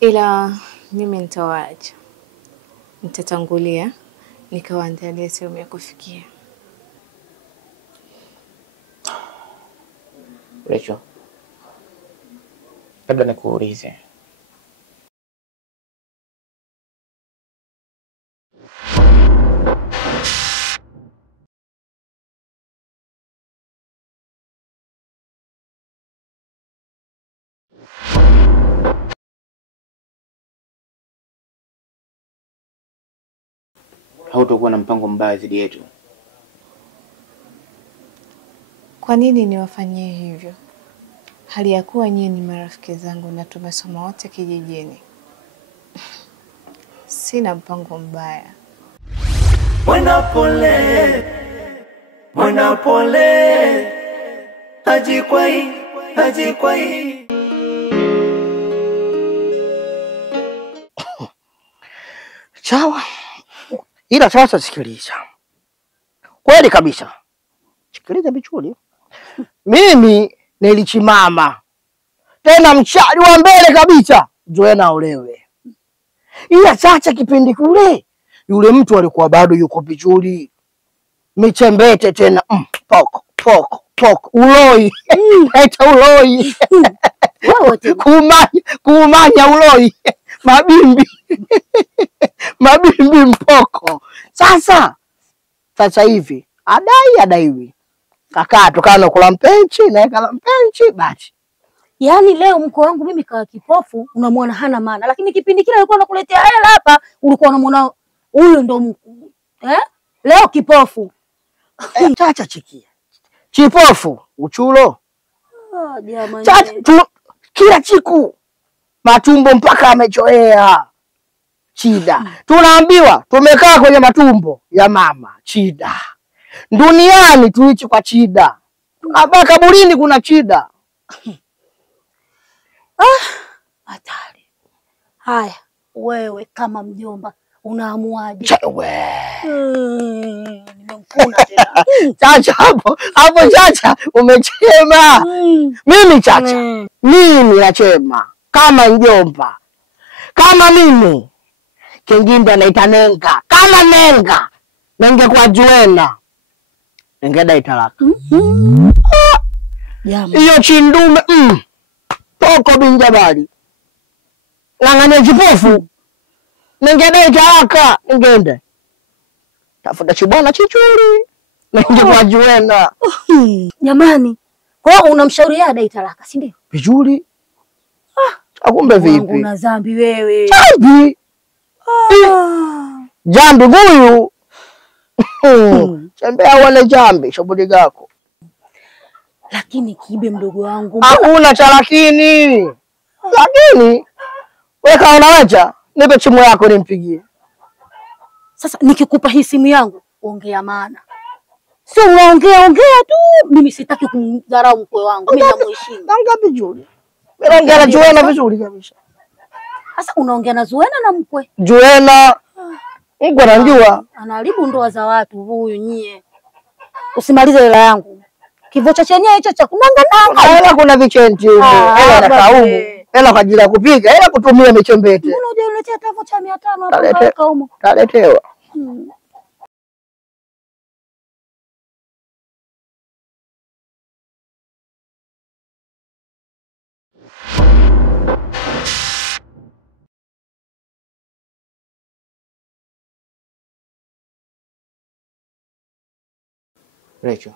Ila mimi nitawaacha. Nitatangulia nikawaandalia sehemu ya kufikia. Rachel, labda nikuulize. Hautakuwa na mpango mbaya dhidi yetu? Kwa nini niwafanyie hivyo? Hali ya kuwa nyinyi ni marafiki zangu na tumesoma wote kijijini. Sina mpango mbaya. Mwana pole, hajikwai. Sawa. Ila sasa sikiliza. Kweli kabisa. Sikiliza bichuli. Mimi nilichimama. Tena mchali wa mbele kabisa. Joena olewe. Ila sasa kipindi kule yule mtu alikuwa bado yuko bichuli. Michembete tena poko uloi. Eta uloi. Kumanya uloi. Mabimbi mpoko. Sasa hivi adaiwi. Kaka tukana kula mpenchi na kala mpenchi basi. Yaani leo mko wangu mimi kawa kipofu unamwona hana maana, lakini kipindi kile alikuwa anakuletea hela hapa ulikuwa unamwona huyo ndo leo kipofu. Chacha chikia. Chipofu uchulo. Jamani. Kila siku matumbo mpaka amechoea. Chida. Tunaambiwa tumekaa kwenye matumbo ya mama. Chida. Duniani tuishi kwa chida. Hapa kaburini kuna chida. Hatari. Haya, wewe kama mjomba unaamuaje? Nimemkuna tena. Chacha hapo chacha umechema. Mimi chacha. Mimi nachema kama mjomba. Kama mimi kingine anaita nenga. Kama nenga kwa Joena. Nengeda italaka. Iyo chindume poko binjabali. Ngangane jipofu. Nengeda italaka ngende. Tafuta chibwana chichuri. Nenge kwa Joena. Jamani. Kwa hiyo unamshauri ada italaka, si ndio? Vizuri. Akumbe vipi? Una dhambi wewe. Jambi. Jambi huyu. Chembea wale jambi shughuli zako. Lakini kibe mdogo wangu. Hakuna cha lakini. Lakini weka unaacha nipe simu yako nimpigie. Sasa nikikupa hii simu yangu ongea maana. Sio unaongea tu. Mimi sitaki kumdharau mkwe wangu. Mimi namheshimu. Ngapi Julia? Mimi naongea na Joena vizuri kabisa. Sasa unaongea na Joena na mkwe? Joena Mungu anajua. Anaharibu ndoa za watu huyu nyie. Usimalize hela yangu. Kivo cha chenye hicho cha kunanga. Hela kuna vichenti. Hela na kaumu. Hela kwa ajili ya kupika, hela kutumia michembete. Mbona hujaniletea tavo cha 500 hapa kaumu? Taletewa. Rachel,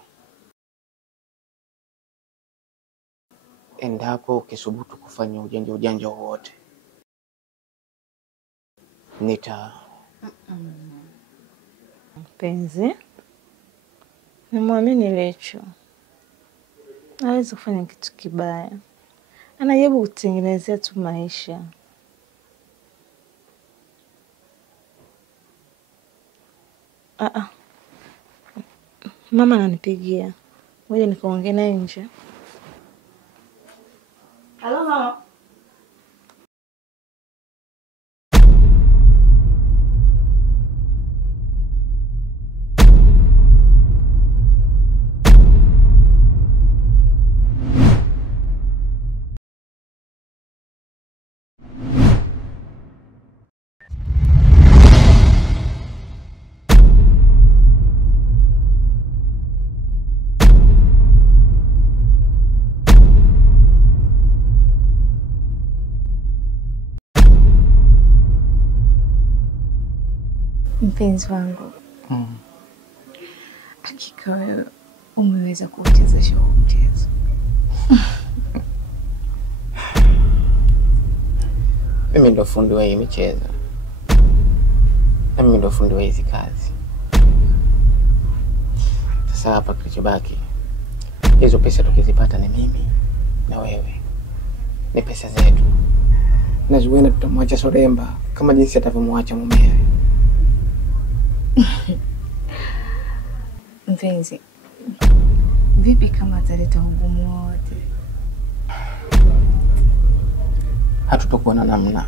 endapo ukisubutu kufanya ujanja wowote Mpenzi, nimwamini Rachel. Hawezi kufanya kitu kibaya. Anajaribu kutengenezea tu maisha. Mama ananipigia. Ngoja nikaongee naye nje. Halo mama. Mpenzi wangu. Hakika wewe umeweza kuchezesha huu mchezo. Mimi ndo fundi wa hii michezo. Na mimi ndo fundi wa hizi kazi. Sasa hapa kilichobaki, hizo pesa tukizipata ni mimi na wewe. Ni pesa zetu. Na Zuena tutamwacha Soremba kama jinsi atavyomwacha mumewe. Mpenzi, vipi kama ataleta ugumu wote? Hatutakuwa na namna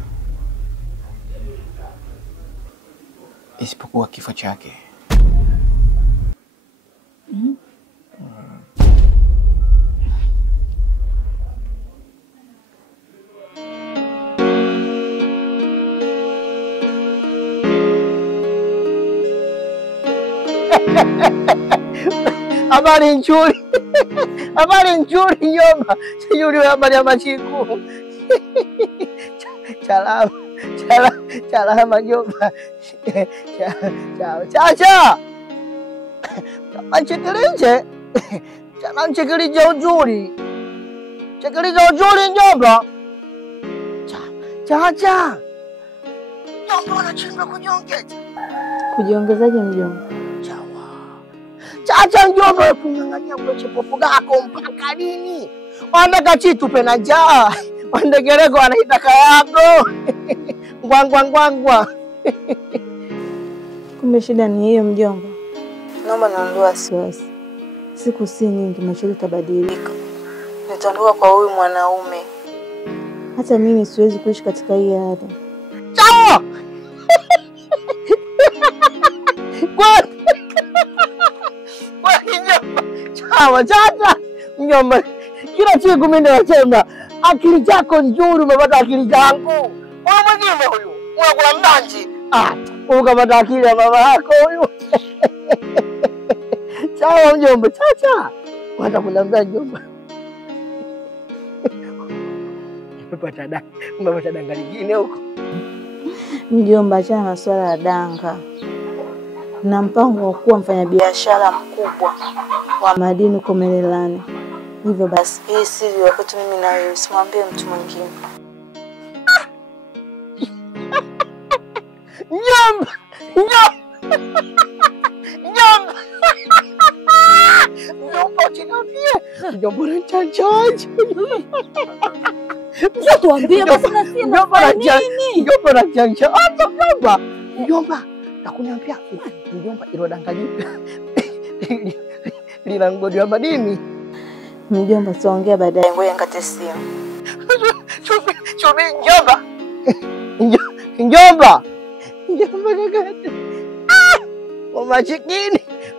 isipokuwa kifo chake. Habari nzuri. Habari nzuri nyoma. Sijui habari ya machiku. Salama nyoma. Chacha. Chakiliche. Chakiliche uzuri. Chakiliche uzuri nyoma. Chacha. Nyoma unachimba kujiongeza. Kujiongezaje mjomba? Chacha mjomba kungangania kwa chipopo gako mpaka lini? Wanataka chitu pena njaa. Wandegereko wanaitaka yako. Ngwangwa. Kumbe shida ni hiyo mjomba. Naomba niondoe wasiwasi. Siku si nyingi maisha yatabadilika. Nitaondoka kwa huyu mwanaume. Hata mimi siwezi kuishi katika hii hali. Chao! Chawa chacha mjomba, kila siku mimi nasema akili chako nzuri, umepata akili zangu. Wewe mwingine huyu unakula mdanji, ukapata akili ya mama yako huyu. Chawa mjomba, chacha kwanza kunambia mjomba, umepata danga lingine huko mjomba. Achana na swala la danga, na mpango wa kuwa mfanyabiashara mkubwa wa madini huko Merelani. Hivyo basi hii siri ya kwetu mimi na wewe usimwambie mtu mwingine. Nyomba. Nyomba chinapia. Nyomba nchachaji. Tuambie basi na sisi nyomba nini? Nyomba nchachaji. Nyomba. Nyomba. Nakuniambia mjomba ilo danga jipya lina mgodi wa madini. Mjomba tuongea baadaye, ngoja nikate simu. Chubi mjomba. Mjomba kakate.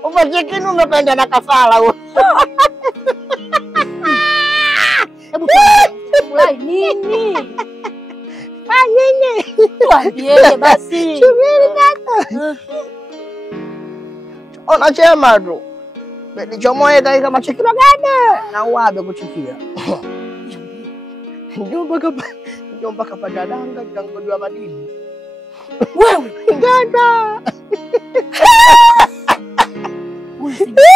Umachikini umependa na kafara huo. Hebu furahi nini? Nini? Tuambie basi. Subiri kaka. Ona chema tu. Bedi chomoe dakika machikilo gani? Na uabe kuchikia. Mjomba kapata danga litangojwa madini. Wewe nganda.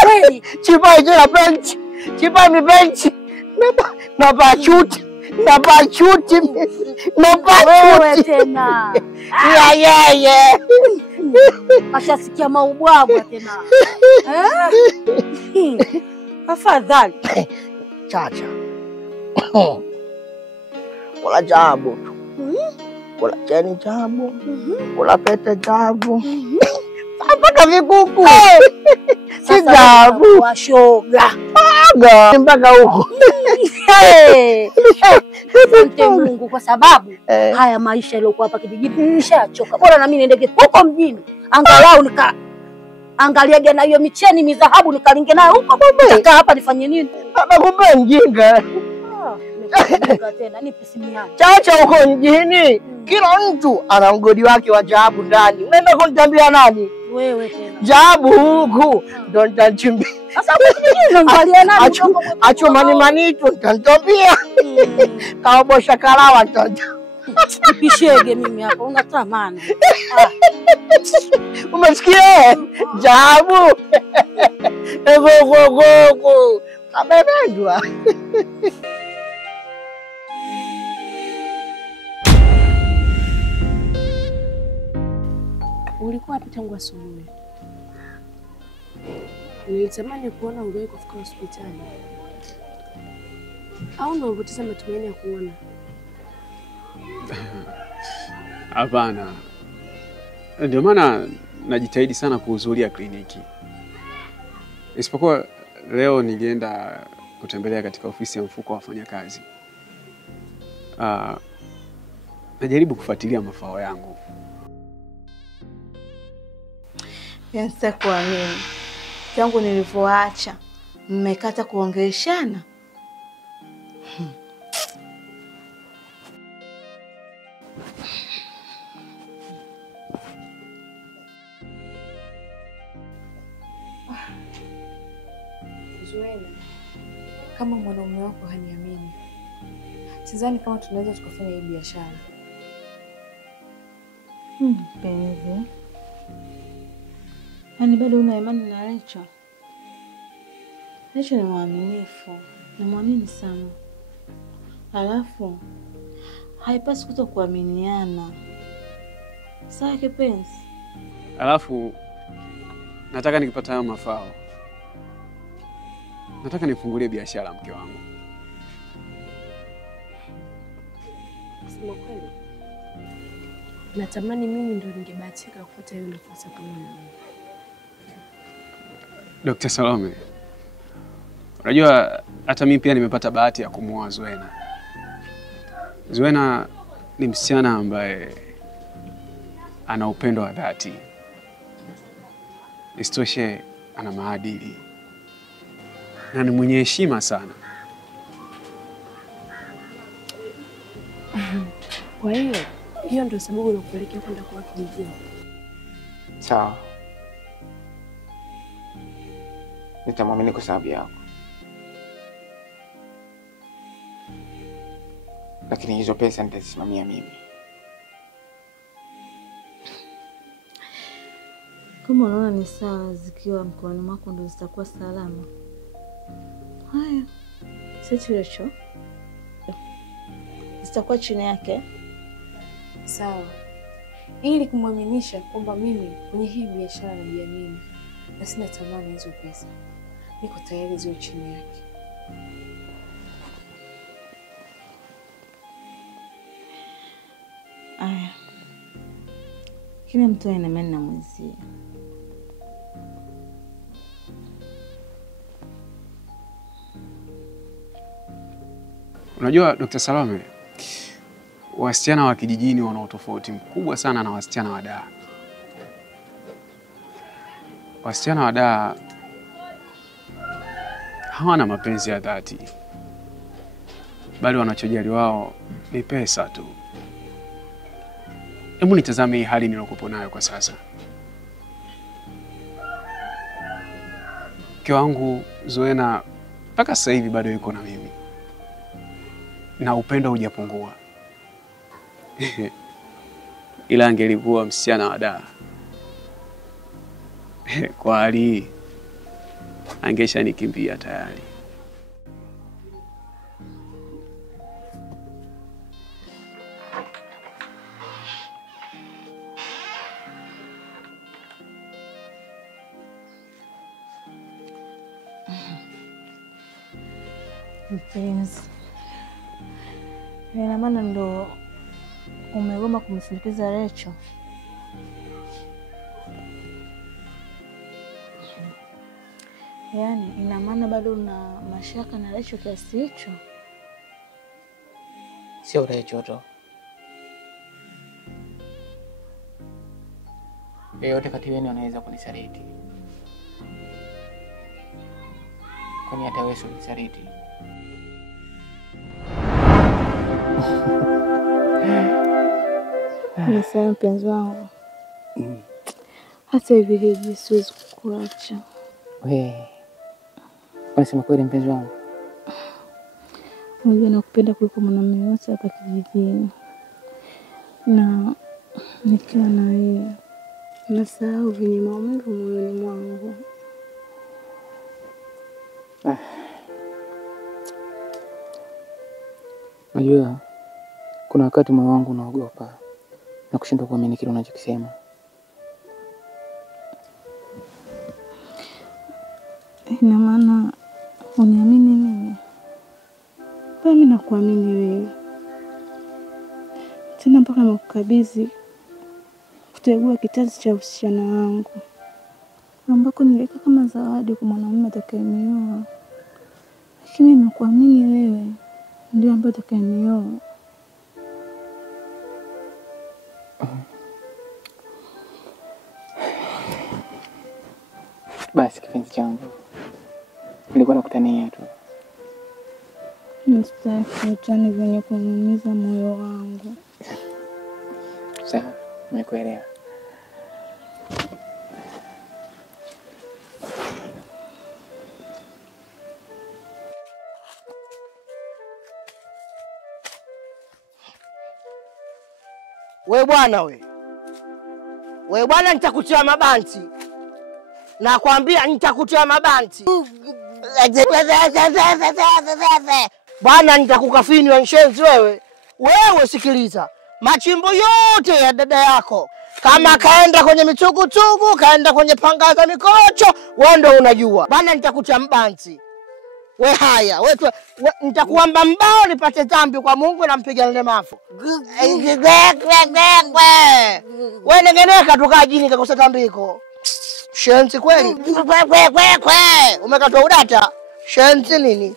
Kweli. Chipai jela bench. Chipai mi bench. Na bachuti. Wewe tena. Yeah. Ashasikia maubwabwa tena. Afadhali. Chacha. Kula jabu tu. Kula cheni jabu. Kula pete jabu. Mpaka vikuku. Si jabu. Washoga. Mpaka huko. Asante Mungu kwa sababu haya maisha yaliokuwa hapa kijijini nishachoka. Bora na mimi niendeke huko mjini. Angalau angaliage na hiyo micheni midhahabu nikalinge nayo huko bombe. Nitakaa hapa nifanye nini? Nakumbe mjinga. Tena nipe simu yangu. Chacha huko mjini. Kila mtu ana mgodi wake wa jabu ndani. Unaenda kunitambia nani? Wewe tena. Jabu huku ndo nitachimbia. Sasa unaangalia nani? Acho mani tu nitantambia. Kaobosha kalawa Kipishege mimi hapa unatamani. Umesikia? Jabu. Ego. Amebendwa. Ulikuwa wapi tangu asubuhi? Nilitamani kuona ungewahi kufika hospitali. Au unapoteza matumaini ya kuona? Hapana. Ndio maana najitahidi sana kuhudhuria kliniki. Isipokuwa leo nilienda kutembelea katika ofisi ya mfuko wa wafanyakazi. Najaribu kufuatilia mafao yangu. Sitakuamini. Tangu nilivyoacha mmekata kuongeleshana. Zuena, kama mwanaume wako haniamini, sidhani kama tunaweza tukafanya hii biashara. Mpenzi. Yaani bado una imani na Rachel? Rachel ni mwaminifu, namwamini sana. Halafu haipasi kutokuaminiana. Sawa kipenzi? Alafu nataka nikipata hayo mafao, nataka nifungulie biashara mke wangu. Kusema kweli, natamani mimi ndio ningebahatika kupata hiyo nafasi kama wewe. Dr. Salome, unajua hata mimi pia nimepata bahati ya kumuoa Zuena. Zuena ni msichana ambaye ana upendo wa dhati. Isitoshe ana maadili na ni mwenye heshima sana. Kwa hiyo ndio sababu nakupelekea kwenda kwa kijijini. Sawa. Nitamwamini kwa sababu yako. Lakini hizo pesa nitazisimamia mimi. Kama unaona ni sawa zikiwa mkoani mwako ndio zitakuwa salama. Haya. Sisi Rachel. Zitakuwa chini yake. Sawa. Ili kumwaminisha kwamba mimi kwenye hii biashara najiamini na sina tamani hizo pesa, niko tayari ziwe chini yake. Aya. Kila mtu ana imani na mwenzie. Unajua Dr. Salome, wasichana wa kijijini wana utofauti mkubwa sana na wasichana wa daa. Wasichana wa daa hawana mapenzi ya dhati, bali wanachojali wao ni pesa tu. Hebu nitazame hii hali nilokupo nayo kwa sasa. Mke wangu Zuena mpaka sasa hivi bado yuko na mimi. Na upendo hujapungua. Ila angelikuwa msichana wa daa, kwa hali hii angeshanikimbia tayari. Mpenzi. Ina maana ndo umegoma kumsindikiza Rachel? Yaani ina maana bado una mashaka na Rachel kiasi hicho? Sio Rachel tu. Yeyote kati yenu anaweza kunisaliti. Kwani hata wewe usinisaliti? Nisema mpenzi wangu. Hata hivi hivi siwezi kukuacha. Wewe. Unasema kweli mpenzi wangu? Unajua nakupenda kuliko mwanamume wote hapa kijijini. na nikiwa na wewe nasahau vyenye maumivu moyoni mwangu. Unajua kuna wakati moyo wangu unaogopa na kushindwa kuamini kile unachokisema. Ina maana uniamini mimi? Mimi nakuamini wewe. Tena mpaka nakukabidhi kutegua kizazi cha usichana wangu ambako niliweka kama zawadi kwa mwanamume atakayenioa. Lakini nakuamini wewe ndio ambaye atakayenioa. Basi kipenzi changu, nilikuwa nakutania tu. Mstaki utani venye kuumiza moyo wangu. Sawa, nimekuelewa. We bwana we. We bwana nitakutia mabanti. Nakwambia nitakutia mabanti. Bwana nitakukafini wa nshenzi wewe. Wewe sikiliza. Machimbo yote ya dada yako kama kaenda kwenye mitugutugu, kaenda kwenye pangaza mikocho, wewe ndio unajua. Bwana nitakutia mbanti. We haya, we nitakuamba mbao nipate dhambi kwa Mungu na mpiga nlemafu. We nengeneka tukaa jini kakosa tambiko. Shenzi kweli? Umekatwa udata? Shenzi nini?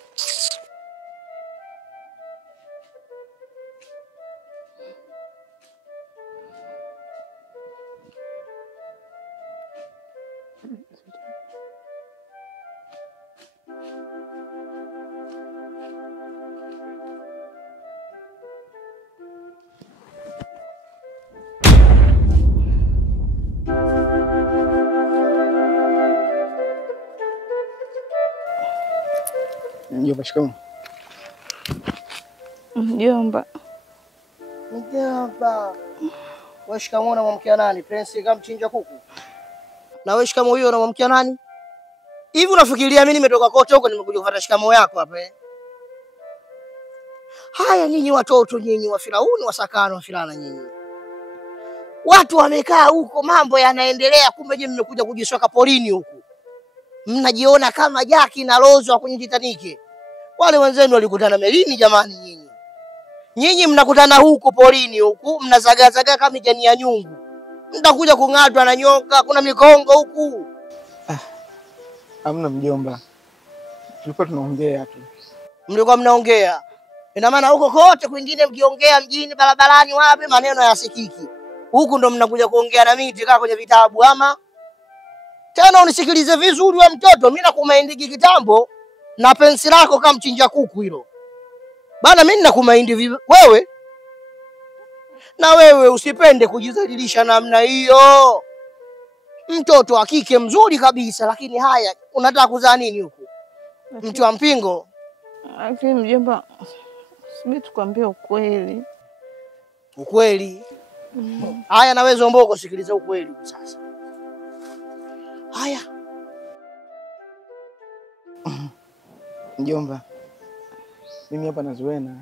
Mjomba, shikamoo. Mjomba. Mjomba. Wewe shikamoo na mwamkia nani? Prince kama mchinja kuku. Na wewe shikamoo hiyo na mwamkia nani? Hivi unafikiria mimi nimetoka kote huko nimekuja kufuata shikamoo yako hapa eh? Haya nyinyi watoto nyinyi wa Firauni wasakana wa Firana nyinyi. Watu wamekaa huko mambo yanaendelea kumbe nyinyi mmekuja kujiswaka porini huko. Mnajiona kama Jaki na Rose wa kwenye Titanic. Wale wenzenu walikutana melini jamani nyinyi. Nyinyi mnakutana huko porini huku, mnazagazaga kama jani ya nyungu. Mtakuja kung'atwa na nyoka, kuna mikongo huku. Hamna mjomba. Tulikuwa tunaongea tu. Mlikuwa mnaongea. Ina maana huko kote kwingine mkiongea mjini barabarani wapi maneno yasikiki. Huku ndo mnakuja kuongea na mimi kaa kwenye vitabu ama tena unisikilize vizuri wa mtoto, mimi nakumaindiki kitambo na pensi lako kama mchinja kuku hilo. Bana mimi nakumaindi wewe. Na wewe usipende kujidhalilisha namna hiyo. Mtoto wa kike mzuri kabisa lakini haya unataka kuzaa nini huku? Mtu wa mpingo. Lakini mjomba, sibi tukwambia ukweli. Ukweli? Haya na wewe Zomboko sikiliza ukweli sasa. Haya. Mjomba, mimi hapa na Zuena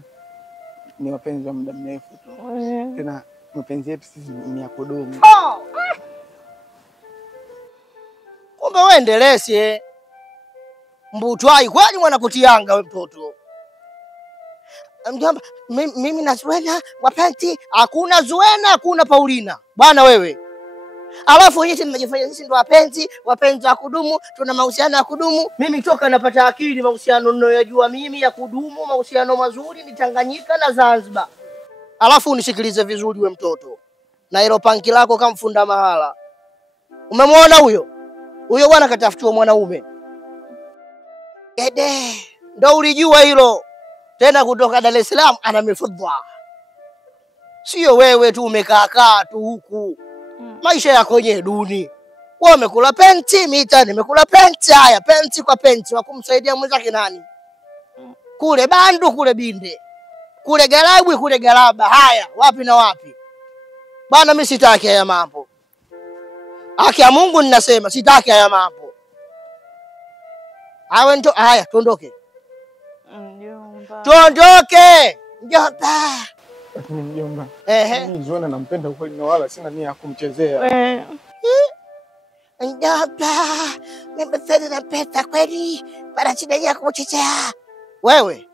ni wapenzi wa muda mrefu tu. Tena mapenzi yetu sisi ni ya kudumu. Kumbe wewe endelesi mbutwai kwani mwana kutianga wewe mtoto. Mjomba, mimi na Zuena wapenzi, hakuna Zuena, hakuna Paulina. Bwana wewe. Alafu nyinyi mnajifanya sisi ndo wapenzi wa kudumu, tuna mahusiano ya kudumu. Mimi toka napata akili mahusiano ninayojua mimi ya kudumu, mahusiano mazuri ni Tanganyika na Zanzibar. Alafu unisikilize vizuri we mtoto. Na hilo panki lako kama mfunda mahala. Umemwona huyo? Huyo bwana katafutiwa mwanaume. Ede, ndo ulijua hilo. Tena kutoka Dar es Salaam ana mifudwa. Sio wewe tu umekaa tu huku. Maisha yako yenyewe duni. Wewe umekula penti, mita nimekula penti. Haya, penti kwa penti wa kumsaidia mwenzake nani? Kule Bandu, kule Binde. Kule Garabwi, kule Garaba. Haya, wapi na wapi? Bwana mimi sitaki haya mambo. Haki ya Mungu ninasema sitaki haya mambo. Haya tuondoke. Mjomba. Tuondoke. Mjomba. Lakini mjomba, mimi Zuena nampenda kweli na wala sina nia ya kumchezea. Mjomba, nimependa na pesa kweli, para shida ya kumchezea. Wewe,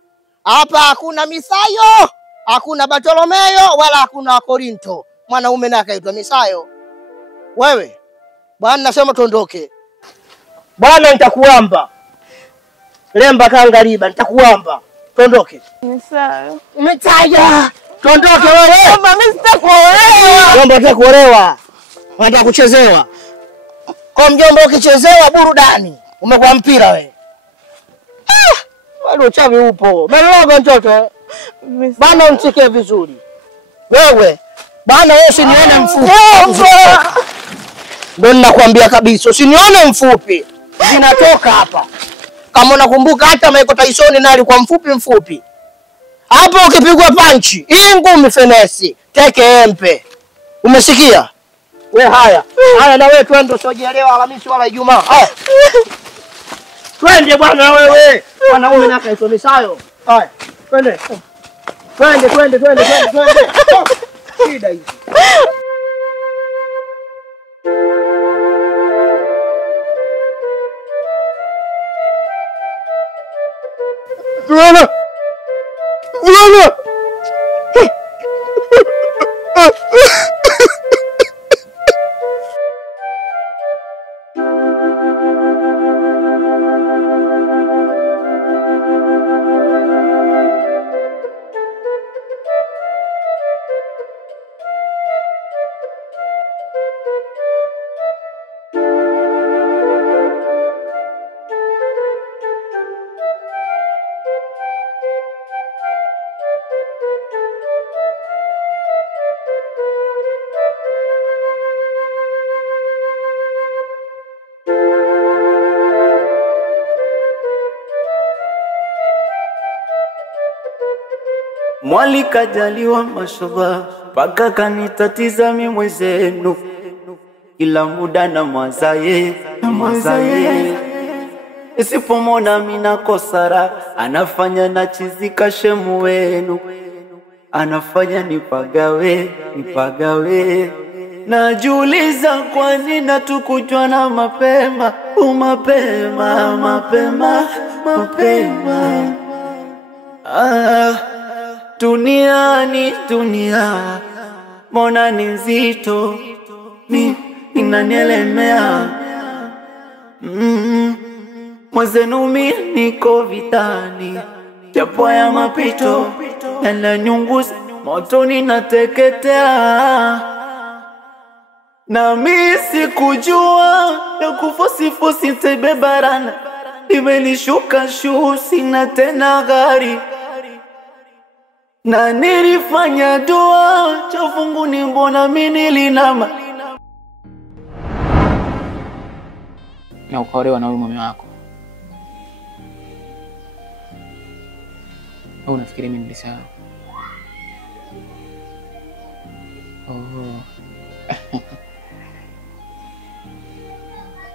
hapa hakuna Misayo, hakuna Bartolomeo wala hakuna Korinto. Mwanaume naye akaitwa Misayo. Wewe, bwana nasema tuondoke. Bwana nitakuamba. Lemba kangariba nitakuamba. Tuondoke. Misayo. Umetaja. Tuondoke wewe. Mama mimi sitakuolewa. Mjomba utakuolewa. Unataka kuchezewa. Kwa mjomba ukichezewa burudani. Umekuwa mpira wewe. Wewe uchawi upo. Meloga mtoto. Bana uncheke vizuri. Wewe. Bana wewe usinione mfupi. Ndio ninakwambia kabisa usinione mfupi. Zinatoka hapa. Kama unakumbuka hata Michael Tyson na alikuwa mfupi. Hapo ukipigwa panchi, hii ngumi fenesi, teke empe. Umesikia? We haya na wewe twende usijielewa Alhamisi wala Ijumaa. Haya. Twende bwana wewe. Wanaume naka hizo Misayo. Haya. Twende. Shida hizi. Zuena! Mwali kajaliwa mashallah, paka kanitatiza mimi mwezenu. Kila muda na mwazaye. Isipomona mina kosara, anafanya na chizika shemu wenu. Anafanya nipagawe. Najiuliza kwa nini tukujua na mapema. Dunia mbona ni nzito, inanielemea. Mwezenu mimi niko vitani, japo ya mapito yana nyungu motoni nateketea. Na mimi sikujua ya kufosi tebebarana, nimelishuka sina tena gari. Na nilifanya dua chafunguni mbona mimi nilinama. Na ukaolewa na huyu mume wako. Au unafikiri mimi nilisahau?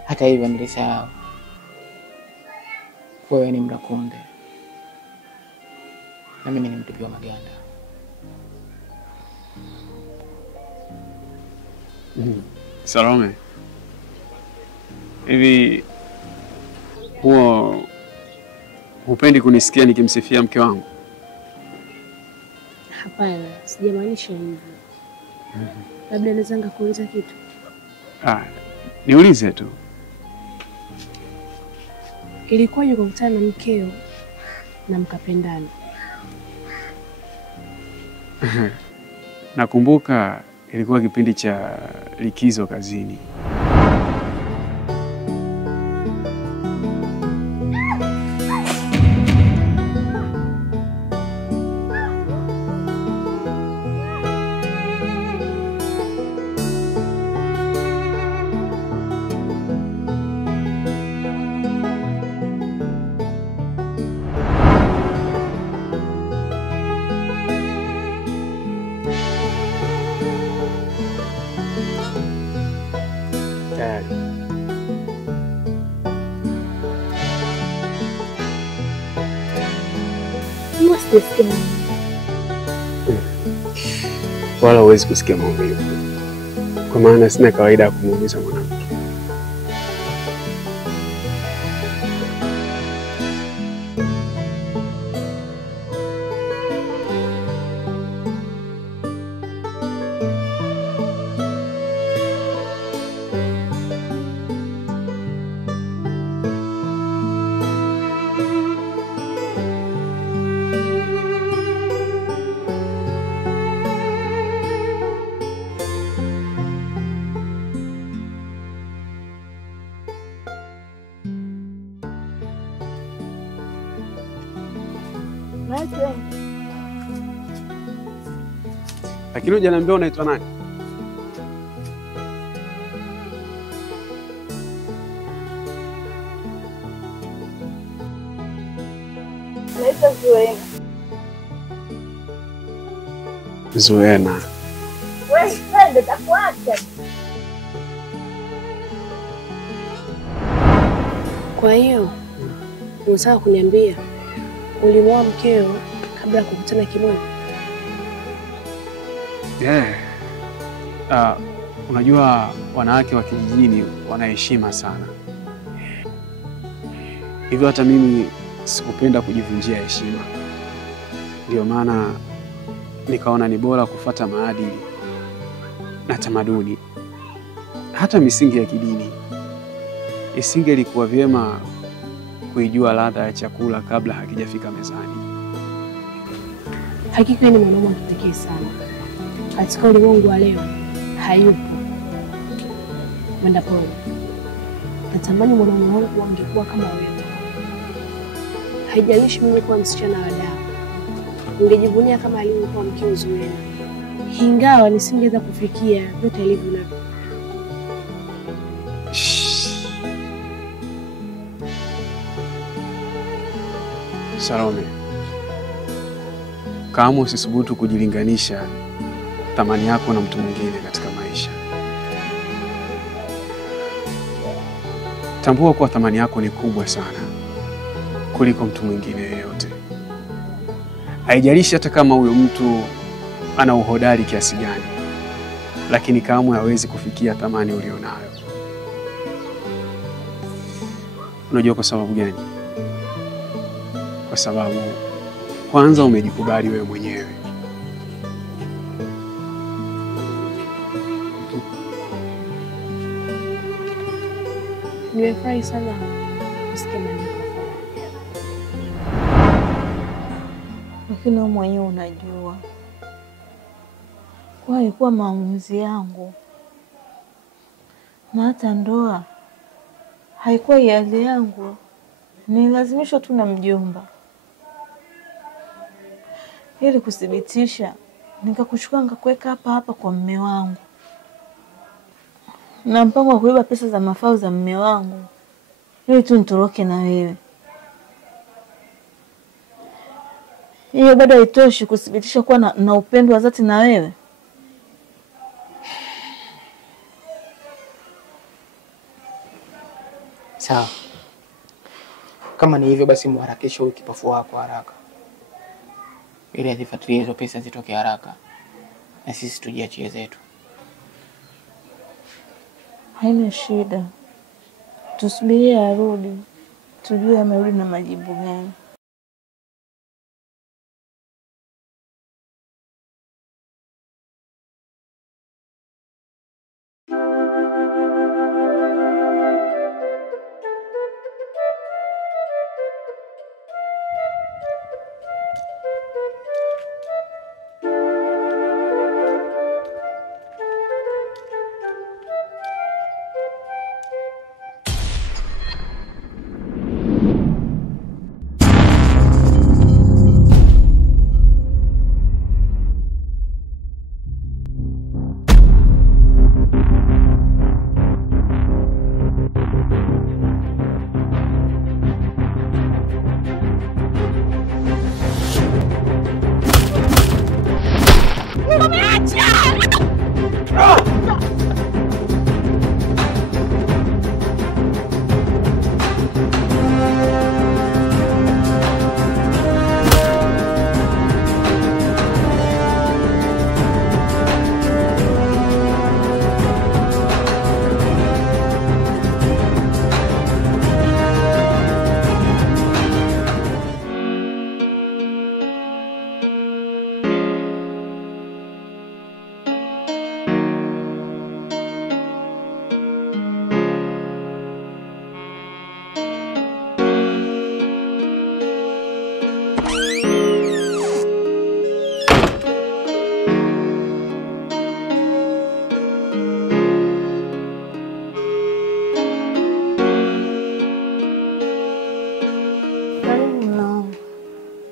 Hata hivyo nilisahau. Wewe ni Mrakunde. Na mimi ni mtupi wa maganda. Salome. Hivi huo hupendi kunisikia nikimsifia mke wangu? Hapana, sijamaanisha hivyo. Labda naweza ngakuuliza kitu. Niulize tu. Ilikuwaje kukutana na mkeo na mkapendana? Nakumbuka ilikuwa kipindi cha likizo kazini. Sisikia. Wala huwezi kusikia maumivu, kwa maana sina kawaida ya kumuumiza mwanamke. Lakini hujaniambia unaitwa nani? Naitwa Zuena. Zuena. Wewe twende takuacha. Kwa hiyo unataka kuniambia ulimwoa mkeo kabla ya kukutana kimwili? Unajua wanawake wa kijijini wanaheshima sana. Hivyo hata mimi sikupenda kujivunjia heshima. Ndio maana nikaona ni bora kufuata maadili na tamaduni, hata misingi ya kidini. Isingelikuwa vyema kuijua ladha ya chakula kabla hakijafika mezani. Hakika ni mwanaume wa kipekee sana. Katika ulimwengu wa leo hayupo. Mwenda pole. Natamani mwanaume wangu angekuwa kama wewe. Haijalishi mimi kuwa msichana wa damu. Ningejivunia kama alivyokuwa mkeo Zuena. Ingawa nisingeweza kufikia vyote alivyo navyo. Salome, kama usisubutu kujilinganisha thamani yako na mtu mwingine katika maisha. Tambua kuwa thamani yako ni kubwa sana kuliko mtu mwingine yeyote. Haijalishi hata kama huyo mtu ana uhodari kiasi gani, lakini kamwe hawezi kufikia thamani ulionayo. Unajua kwa sababu gani? Kwa sababu kwanza umejikubali wewe mwenyewe. Nimefurahi sana kusikia maneno. Lakini wewe mwenyewe unajua kwa ilikuwa maamuzi yangu, na hata ndoa haikuwa hiari yangu, nilazimishwa tu na mjomba. Ili kuthibitisha, nikakuchukua nikakuweka hapa kwa mume wangu, na mpango wa kuiba pesa za mafao za mume wangu ili tu nitoroke na wewe. Hiyo bado haitoshi kuthibitisha kuwa na upendo wa dhati na wewe? Sawa. Kama ni hivyo basi muharakishe huyu kipofu wako haraka, ili azifuatilie hizo pesa zitoke haraka na sisi tujiachie zetu. Haina shida. Tusubirie arudi, tujue amerudi na majibu gani.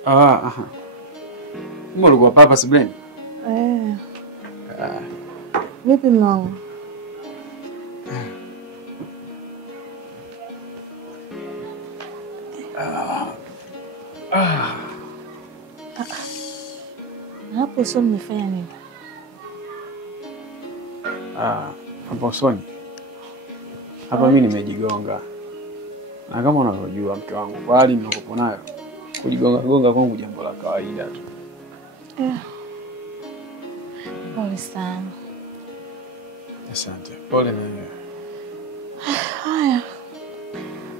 Aha. Mbona ulikuwa papa Sibleni? Vipi mwanangu? Hapo sio nimefanya nini? Hapo usoni. Hapa mimi nimejigonga. Na kama unavyojua mke wangu, kwa hali ninakopo nayo, kujigonga kwangu jambo la kawaida tu. Pole sana. Asante. Pole na wewe.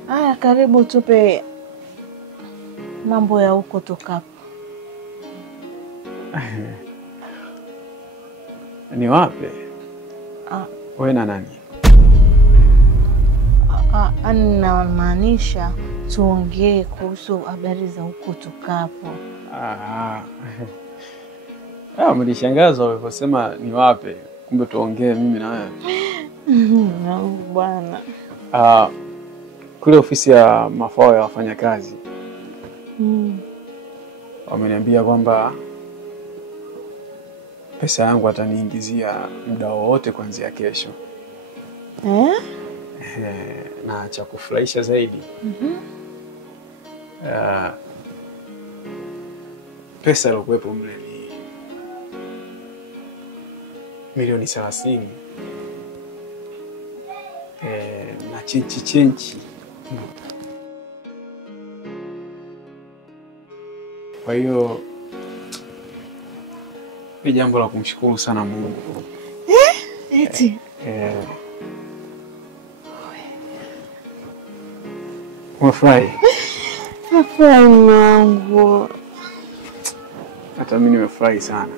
Haya, karibu tupe mambo ya huko tokapo. Ni wapi? Wewe na nani? Anamaanisha tuongee kuhusu habari za huko tokapo. Mlishangaza uliposema ni wapi? Kumbe tuongee mimi na wewe. Bwana. Kule ofisi ya mafao ya wafanyakazi. Wameniambia kwamba pesa yangu ataniingizia muda wote kuanzia kesho. Na cha kufurahisha zaidi. Pesa iliyokuwepo mle ni milioni 30. Na chenchi. Kwa hiyo ni jambo la kumshukuru sana Mungu. Eti. Umefurahi? Nafurahi mwanangu. Hata mimi nimefurahi sana.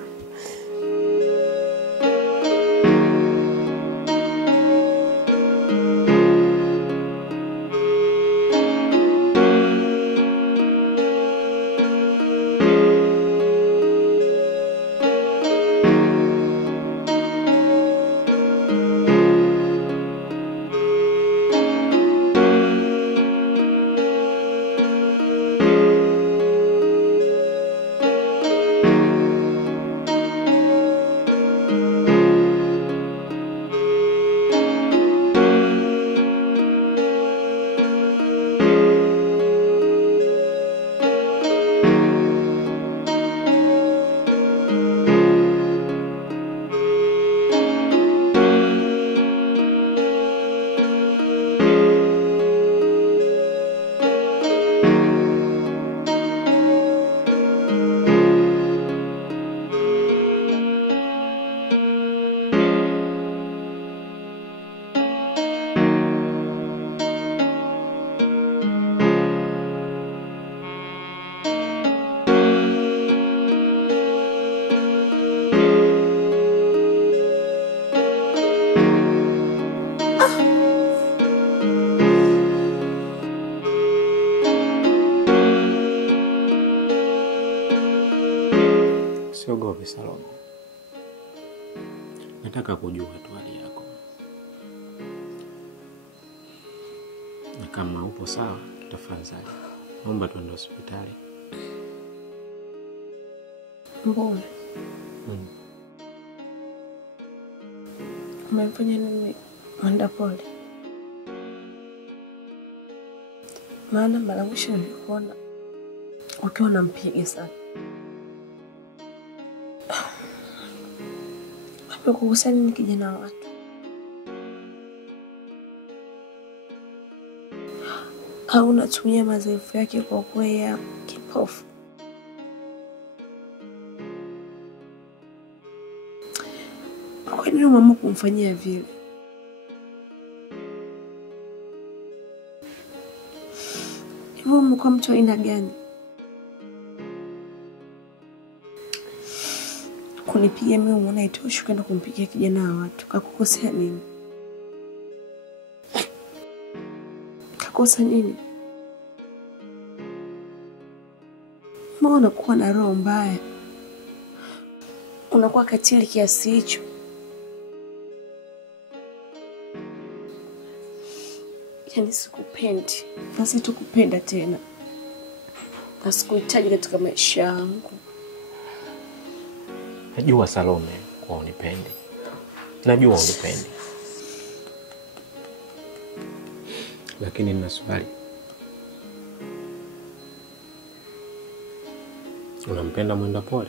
Usiogope Salome. Nataka kujua tu hali yako. Na kama upo sawa, tafadhali naomba tuende hospitali. Mbona? Umefanya nini Mwandapole? Maana mara mwisho nilikuona ukiwa unampiga sana. Amekukusanya ni kijana wa watu. Au unatumia madhaifu yake kwa kuwa kipofu. Kwa nini mama kumfanyia vile? Hivyo mko mtu aina gani? Kunipigia mimi umeona itoshi kwenda kumpigia kijana wa watu. Kakukosea nini? Kakosa nini? Mbona unakuwa na roho mbaya? Unakuwa katili kiasi hicho? Yaani sikupendi. Na sitakupenda tena. na sikuhitaji katika maisha yangu. Najua Salome kwa unipendi. Najua unipendi. Lakini nina swali. Unampenda Mwenda Pole?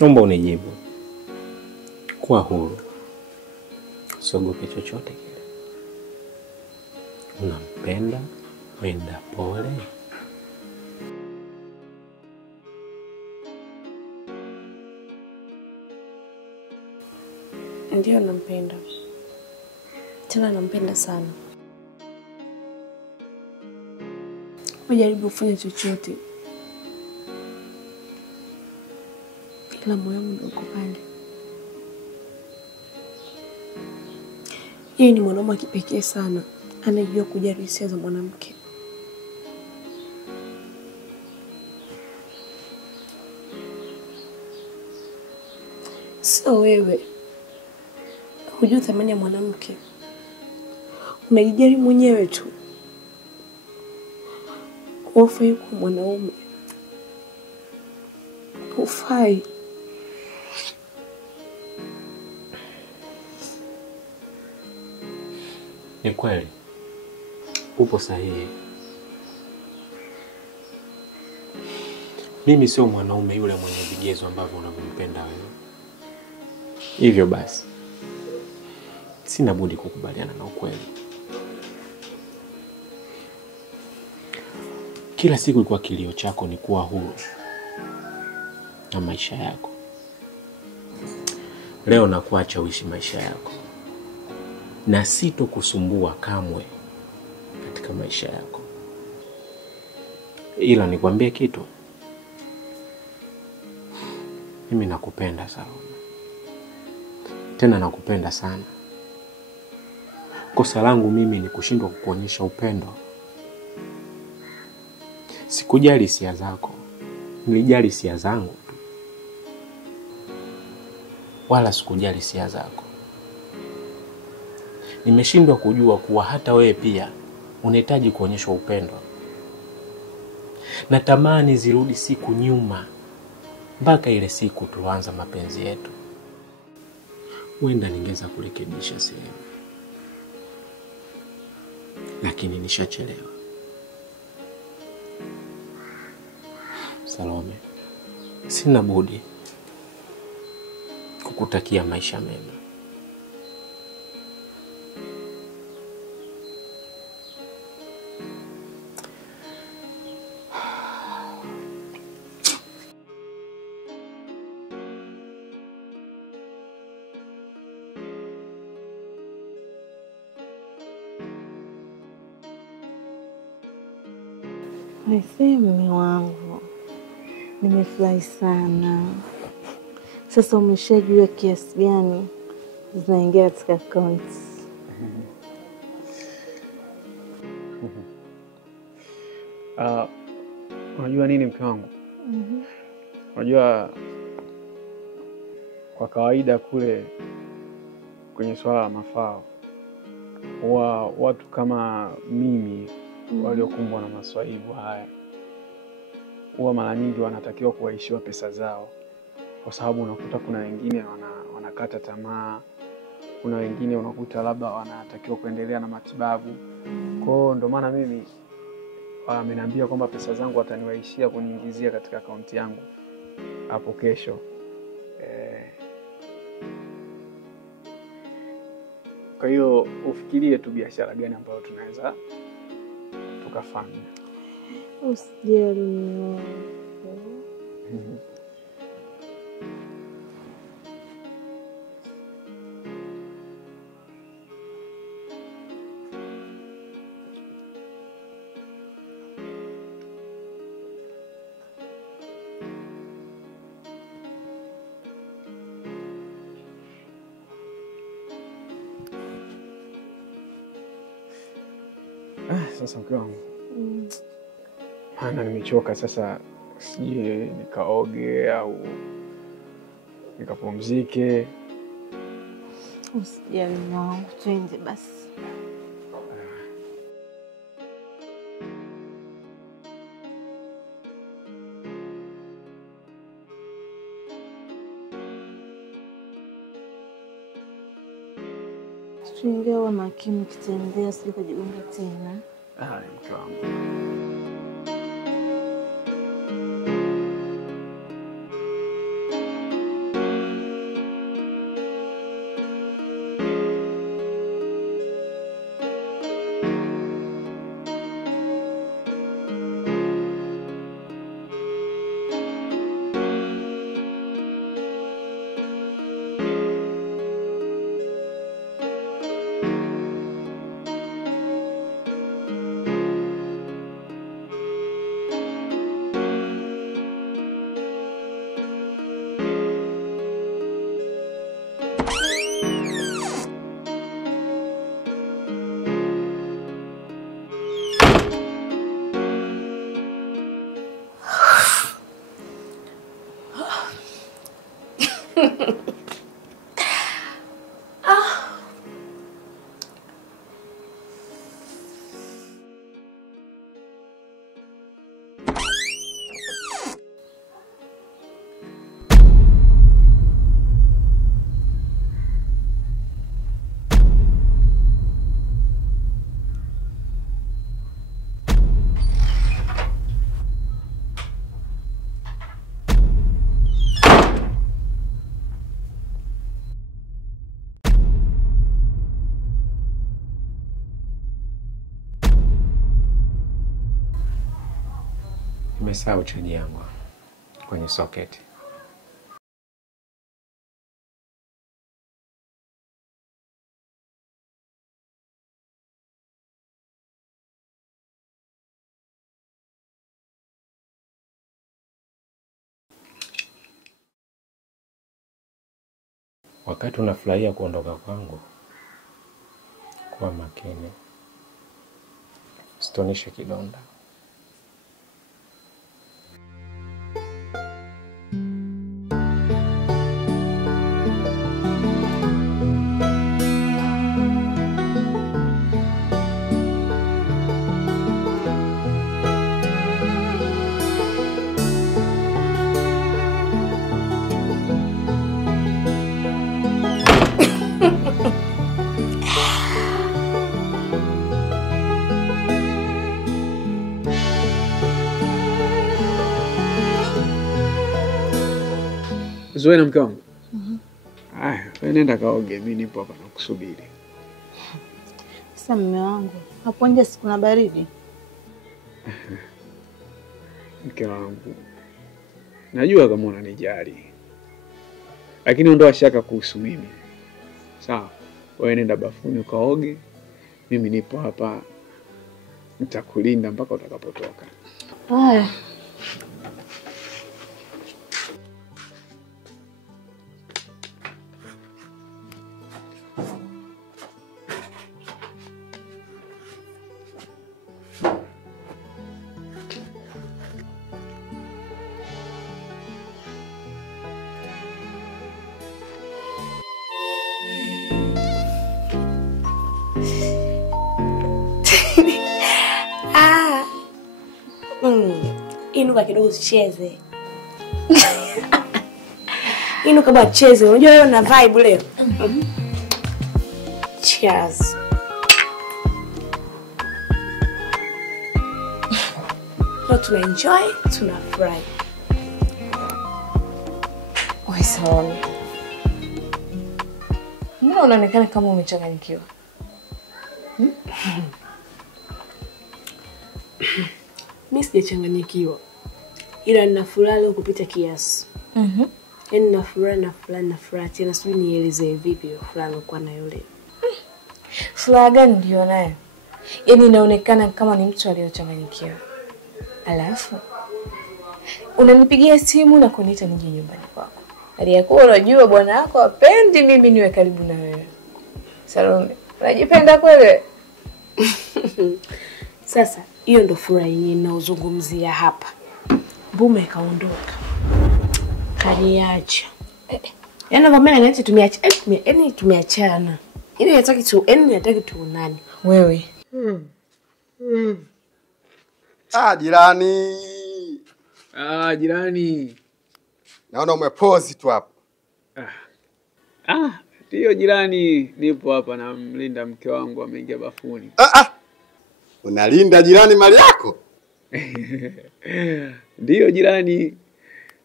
Naomba unijibu. Kuwa huru. Usiogope chochote kile. Unampenda Mwenda Pole? Ndio nampenda. Tena nampenda sana. Ujaribu kufanya chochote, ila moyo wangu ndio uko pale. Yeye ni mwanaume wa kipekee sana, anajua kujali hisia za mwanamke. Sio wewe. Hujui thamani ya mwanamke. Unajijali mwenyewe tu. Hufai kuwa mwanaume. Hufai. Ni kweli. Upo sahihi. Mimi sio mwanaume yule mwenye vigezo ambavyo unavyompenda wewe. Hivyo basi, sina budi kukubaliana na ukweli. Kila siku kwa kilio chako ni kuwa huru na maisha yako. Leo nakuacha uishi maisha yako. Na sitokusumbua kamwe katika maisha yako. Ila nikwambie kitu. Mimi nakupenda Salome. Tena nakupenda sana. Kosa langu mimi ni kushindwa kukuonyesha upendo. Sikujali hisia zako. Nilijali hisia zangu tu. Wala sikujali hisia zako. Nimeshindwa kujua kuwa hata wewe pia unahitaji kuonyeshwa upendo. Natamani zirudi siku nyuma, mpaka ile siku tuanza mapenzi yetu. Huenda ningeweza kurekebisha sehemu, lakini nishachelewa. Salome, sina budi kukutakia maisha mema. Aisee, mume wangu, nimefurahi sana. Sasa umeshajua kiasi gani zinaingia katika akaunti. Unajua nini mke wangu? Unajua kwa kawaida kule kwenye swala la mafao, watu kama mimi waliokumbwa na maswaibu haya huwa mara nyingi wanatakiwa kuwaishiwa pesa zao, kwa sababu unakuta kuna wengine wanakata tamaa, kuna wengine unakuta labda wanatakiwa kuendelea na matibabu. Kwa hiyo ndio maana mimi ameniambia kwamba pesa zangu wataniwaishia kuniingizia katika akaunti yangu hapo kesho. Kwa hiyo ufikirie tu biashara gani ambayo tunaweza tukafanya. Usijali. Sasa mke wangu, maana nimechoka sasa, sije nikaoge au nikapumzike. Usijali mume wangu, twende basi. Tuingie wa makini kitembea, sije kujigonga tena. Mke wangu. Nimesahau chaji yangu kwenye socket. Wakati unafurahia kuondoka kwangu, kuwa makini. Usitonishe kidonda. Zoe na mke wangu. Wewe nenda kaoge, mimi nipo hapa nakusubiri. Sasa mume wangu, hapo nje siku na baridi. Mke wangu, najua kama unanijali, lakini ondoa shaka kuhusu mimi. Sawa, wewe nenda bafuni ukaoge, mimi nipo hapa nitakulinda mpaka utakapotoka. Haya. Inuka kidogo usicheze. Inuka baba cheze. Unajua leo na vibe leo. Cheers. Leo tuna enjoy, tuna fry. Wewe sawa. Mbona unaonekana kama umechanganyikiwa? Mimi sijachanganyikiwa. Ila nina furaha leo kupita kiasi. Yaani nina furaha tena sijui nieleze vipi furaha nilikuwa nayo leo. Furaha gani ndio nayo? Yaani inaonekana kama ni mtu aliyochanganyikiwa. Alafu unanipigia simu na kuniita nije nyumbani kwako. Aliyakuwa unajua bwana wako hapendi mimi niwe karibu na wewe. Salome, unajipenda kweli? Sasa hiyo ndo furaha yenyewe ninaozungumzia hapa. Bume kaondoka. Kaniacha. Yaani kwa maana niache tumeachana. Yaani nataka tuonane. Wewe. Jirani. Jirani. Naona umepozi tu hapo. Ndio jirani, nipo hapa na mlinda mke wangu ameingia bafuni. Unalinda jirani mali yako? Ndio jirani.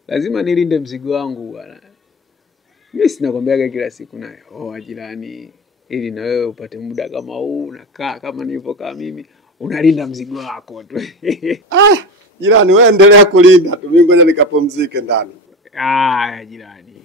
Lazima nilinde mzigo wangu bwana. Mimi sinakwambiaga kila siku naye, jirani, ili na wewe upate muda kama huu unakaa kama nilivyokaa mimi, unalinda mzigo wako tu. Jirani wewe endelea kulinda tu. Mimi ngoja nikapumzike ndani. Jirani.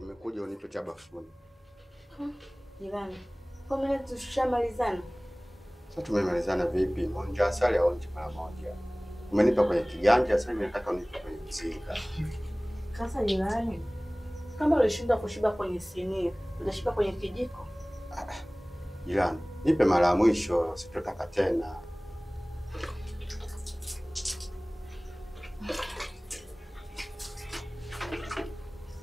Nimekuja unipe cha bafuni. Jirani. Kwa maana tushamalizana. Sasa tumemalizana vipi? Onja asali au onja mara moja. Umenipa kwenye kiganja, sasa mimi nataka unipe kwenye mzinga. Sasa jirani, kama ulishinda kushiba kwenye sinia, utashiba kwenye kijiko? Jirani, nipe mara ya mwisho, sitotaka tena.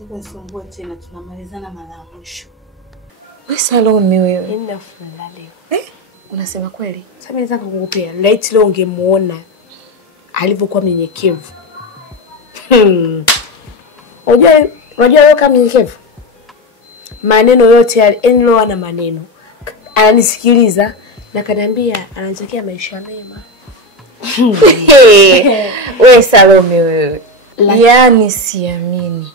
Usisumbue tena, tunamalizana mara ya mwisho. Wewe Salome wewe. Nenda fula leo. Unasema kweli? Sasa mimi nataka kukupea. Light leo ungemuona alivyokuwa mnyenyekevu. Unajua leo kama mnyenyekevu. Maneno yote yale enlo ana maneno. Ananisikiliza na kaniambia anatakia maisha mema. Wewe Salome wewe. Yaani siamini.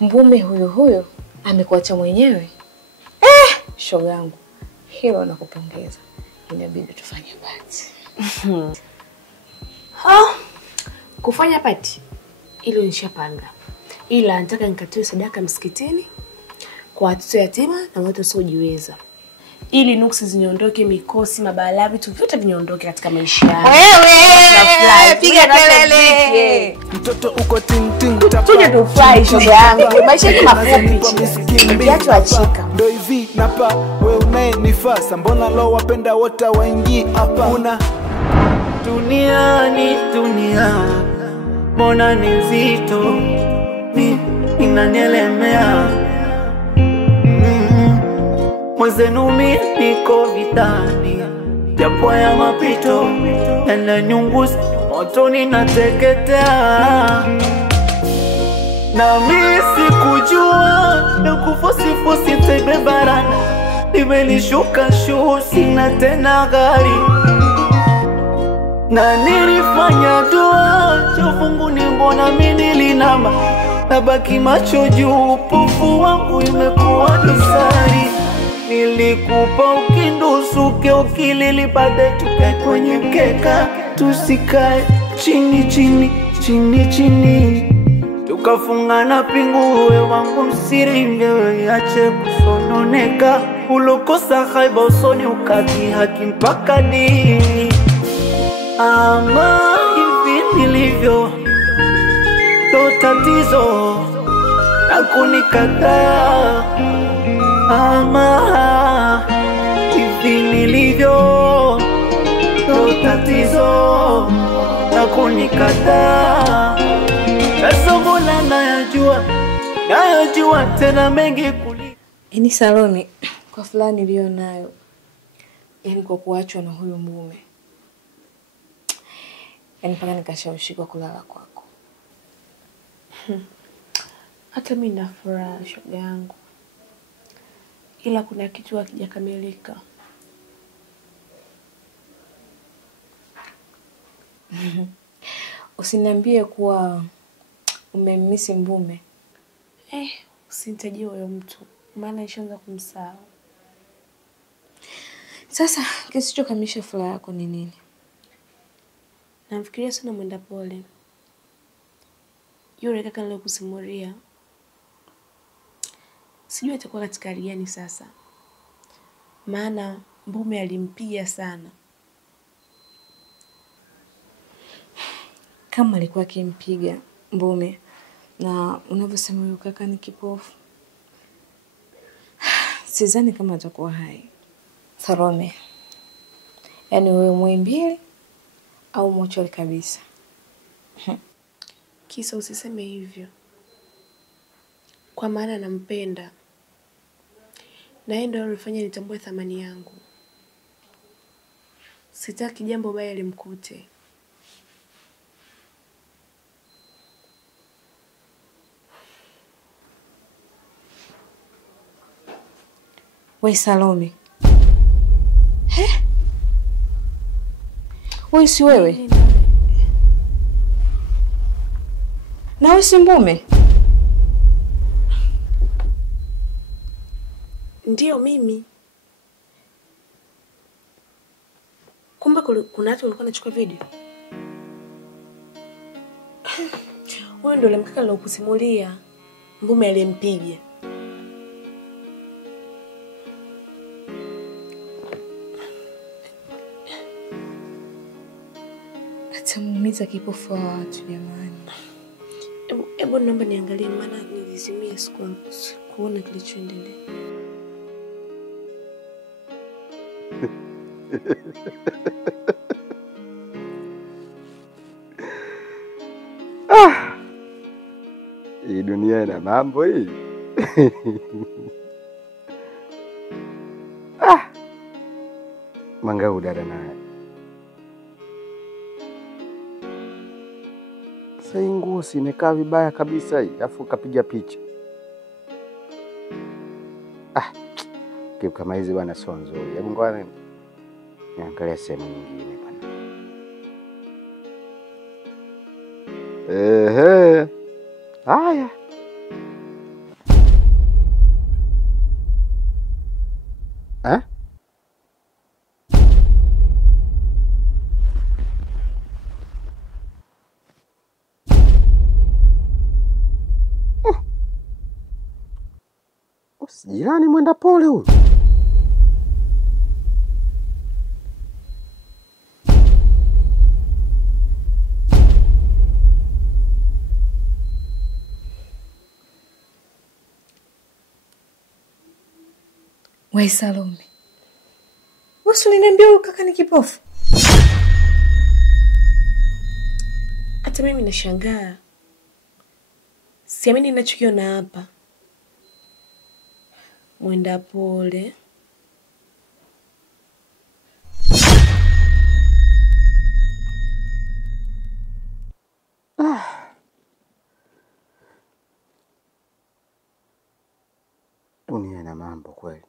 Mbume huyo amekuacha mwenyewe. Shoga yangu. Hilo nakupongeza. Inabidi tufanye party. Kufanya party ile nishapanga. Ila nataka nikatoe sadaka msikitini kwa watoto yatima na watu wasiojiweza. Ili nuksi ziniondoke, mikosi, mabalaa, vitu vyote viniondoke katika maisha yangu. Wewe piga kelele. Mtoto uko ting ting Tuje tufurahi shoga yangu. Maisha ni mafupi. Viatu achika. Ndio hivi napa wewe unayenifasa, mbona lo wapenda wote waingie hapa? Una dunia mbona ni nzito, inanielemea. Mwezenu mimi niko vitani, japo ya mapito yana nyungu motoni nateketea. Na mimi sikujua nikufusifusi tebe barana, nimelishuka shuu sina tena gari. Na nilifanya dua chofunguni mbona mimi nilinama, nabaki macho juu upofu wangu imekuwa dosari. Nilikupa ukindusuke ukililipate tukae kwenye mkeka, tusikae chini tukafungana pingue wangu msiri mgewe yache kusononeka. Ulokosa haiba usoni ukati haki mpaka dini. Ama hivi nilivyo ndo tatizo na kunikataa. Ama hivi nilivyo ndo tatizo na kunikataa. Sasa mbona nayajua tena mengi kuliko. Yaani Salome, kwa fulani nilio nayo, yaani kwa kuachwa na huyo mume, yaani mpaka nikashawishika kulala kwako. Hata mimi na furaha shoga yangu, ila kuna kitu hakijakamilika. Usiniambie kuwa umemmisi Mbume. Usinitajie huyo mtu, maana ishaanza kumsahau. Sasa kisichokamilisha furaha yako ni nini? Namfikiria sana Mwenda Pole. Yule kaka niliyokusimulia. Sijui atakuwa katika hali gani sasa. Maana Mbume alimpiga sana. Kama alikuwa akimpiga Mbume na unavyosema huyu kaka ni kipofu, sidhani kama atakuwa hai. Salome, yaani wewe Muhimbili au mocholi kabisa. Kisa usiseme hivyo. Kwa maana nampenda. Na yeye ndio alifanya nitambue thamani yangu. Sitaki jambo baya limkute. We Salome. Wewe si wewe? Na wewe si Mbume? Ndio mimi. Kumbe kuna watu walikuwa wanachukua video. Wewe ndio ule mkaka nilokusimulia. Mbume aliyempiga. Atamuumiza kipofu wa watu jamani. Hebu naomba niangalie maana nilizimia kuona kilichoendelea. Hii dunia ina mambo hii. Mangau dada naye. Sasa hii nguo si imekaa vibaya kabisa hii, afu kapiga picha. Kitu kama hizi bwana sio nzuri. Hebu ngoja niangalie sehemu nyingine bwana. Haya. Jirani mwenda pole huyu. We Salome. Wewe uliniambia huyu kaka ni kipofu? Hata mimi nashangaa. Siamini ninachokiona hapa. Mwenda pole. Dunia ina mambo kweli.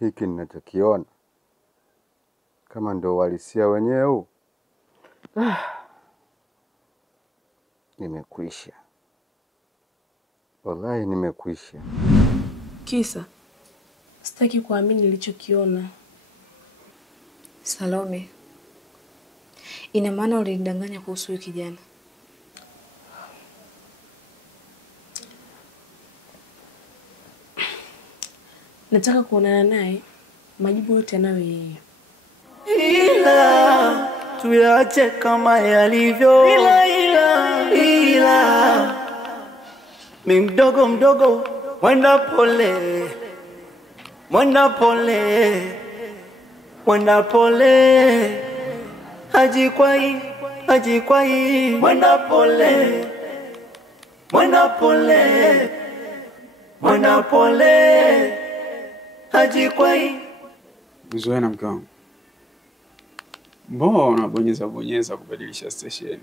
Hiki ninachokiona kama ndo walisia wenyewe huu. Nimekwisha. Wallahi nimekwisha. Kisa sitaki kuamini nilichokiona. Salome. Ina maana ulidanganya kuhusu huyu kijana? Nataka kuonana naye, majibu yote anayo yeye. Ila tuyache kama yalivyo. Ila mi mdogo mwenda pole. Mwenda pole. Hajikwai. Mwenda pole. Hajikwai. Zuena mke wangu. Mbona unabonyeza kubadilisha station?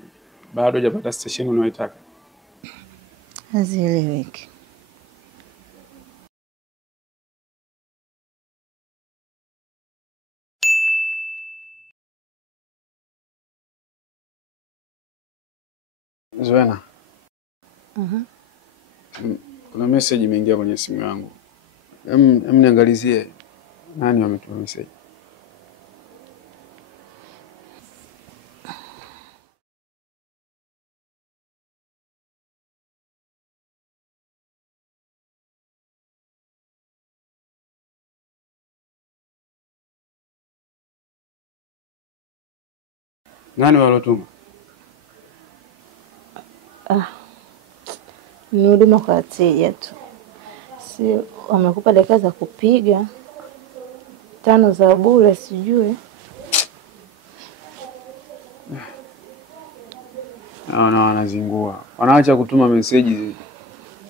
Bado hujapata station unayotaka? Hazieleweki. Zuena. Kuna message imeingia kwenye simu yangu. Niangalizie nani wametuma message. Nani walotuma? Ni huduma kwa wateja tu. Si wamekupa dakika za kupiga 5 za bure sijui. Naona wanazingua. Wanaacha kutuma message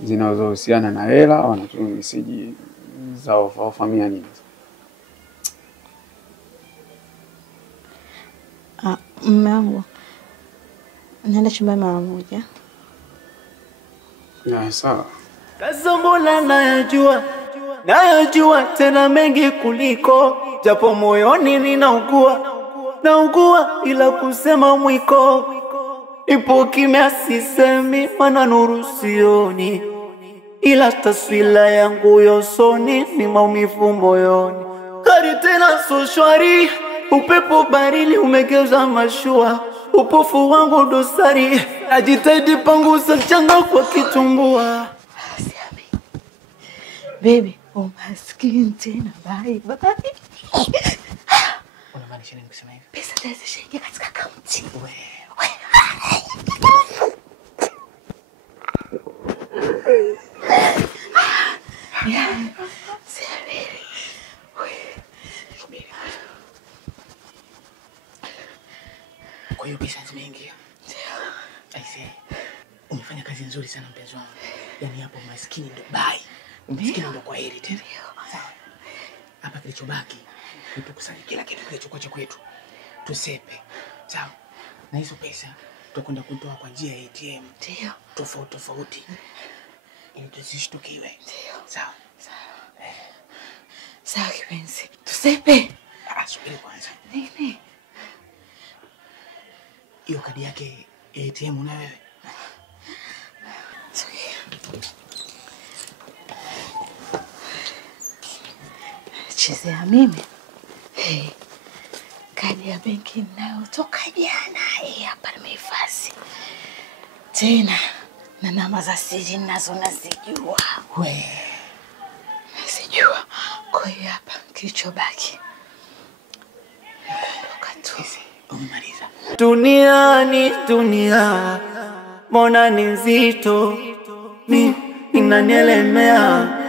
zinazohusiana na hela, wanatuma message za familia nini. Mume wangu. Naenda chumbani mara moja. Ya sawa. Kazomola nayajua tena mengi kuliko, japo moyoni naugua ila kusema mwiko. Ipo kimya sisemi mana nuru sioni, ila taswira yangu yosoni ni maumivu moyoni. Kari tena so shwari, upepo barili umegeuza mashua, upofu wangu dosari, najitahidi panguza mchanga kwa kitumbua. Baby, umaskini tena, bye. Unamaanisha nini kusema hivyo? Pesa zishaingia katika akaunti. Kwa hiyo pesa zimeingia. Aisee. Umefanya kazi nzuri sana mpenzi wangu. Yaani hapo maskini ndo bye. Maskini ndo kwa heri tena. Sawa. Hapa kilichobaki ni tukusanye kila kitu kilichokuwa cha kwetu. Tusepe. Sawa. Na hizo pesa tutakwenda kutoa kwa njia ya ATM. Ndio. Tofauti. Ili tusishtukiwe. Ndio. Sawa. Sawa kipenzi. Tusepe. Subiri kwanza. Nini? Hiyo kadi yake ATM una wewe? Chezea mimi. Hey. Kadi ya benki nayo toka jana hapa nimehifadhi. Tena na namba za siri nazo nazijua. Nazijua. Kwa hiyo hapa kilichobaki kuondoka tu. Umemaliza. Dunia mbona ni nzito, inanielemea.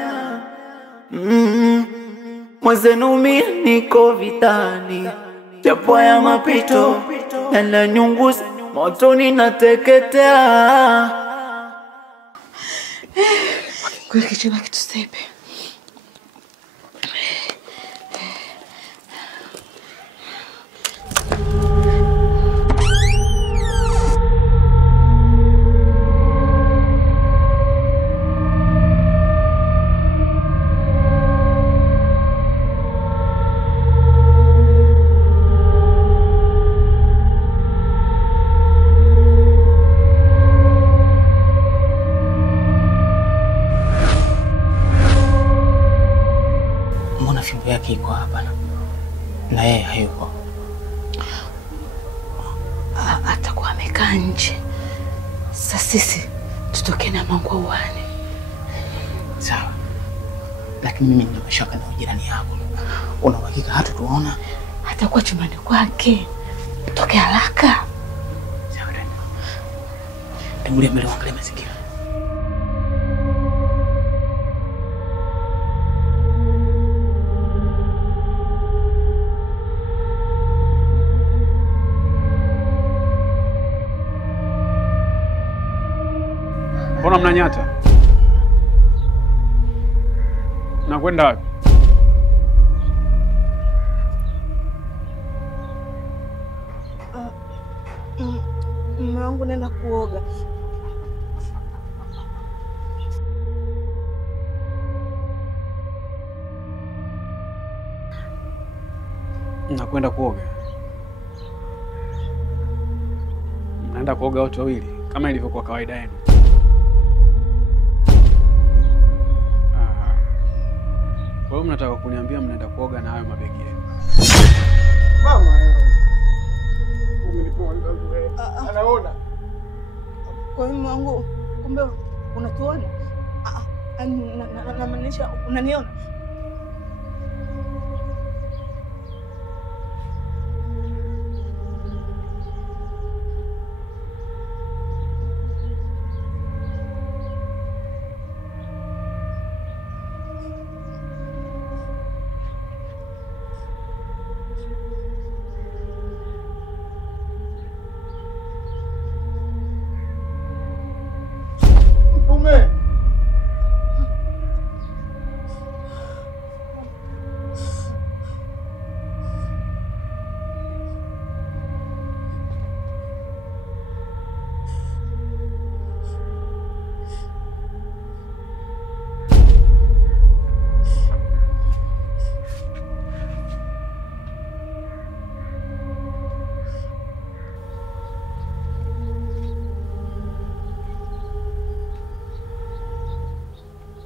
Mwenzenu mimi niko vitani, japo ya mapito yananyunguza, motoni nateketea. Kwa kilichobaki tusepe. Fimbo yake iko hapa na yeye hayupo. Atakuwa amekaa nje. Sasa sisi tutoke na mangu uani. Sawa. Lakini mimi nina mashaka na ujirani yako. Una uhakika hatatuona? Atakuwa chumbani kwake. Toke haraka. Sawa dada. Tangulia mbele uangalie mazingira. Mbona mnanyata? Nakwenda wapi? Mume wangu nenda kuoga. Nakwenda kuoga. Mnaenda kuoga wote wawili kama ilivyokuwa kawaida yenu? Kwa hiyo mnataka kuniambia mnaenda kuoga na hayo mabegi yenu? Mama, anaona. Kwa hiyo mwangu, kumbe unatuona? Namaanisha unaniona?